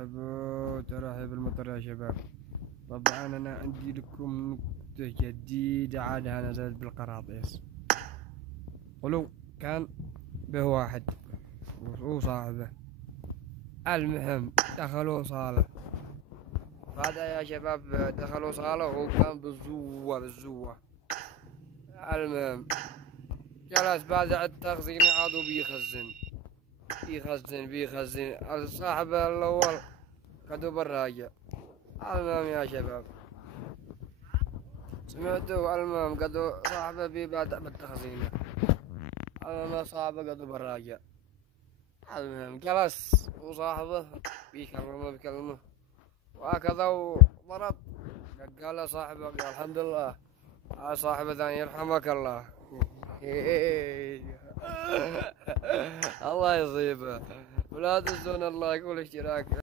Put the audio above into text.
مرحبا، ترحب المطر يا شباب. طبعا انا عندي لكم نكتة جديدة عادها نزلت بالقراطيس. قلو كان به واحد وصاحبه، المهم دخلوا صالة. هذا يا شباب دخلوا صالة وهو كان بالزوة. المهم جلس بعد التخزين عادوا بيخزن الصاحب الأول قدو بالراجع. المهم يا شباب سمعتوا، المهم قدو صاحبه بيبدأ بالتخزين، المهم صاحبه قدو بالراجع. المهم جلس وصاحبه بيكلمه وهكذا وضرب. قال صاحبه قال الحمد لله، صاحبه ثاني يرحمك الله. الله يصيبه. ولا تنسون الله يقول اشتراك.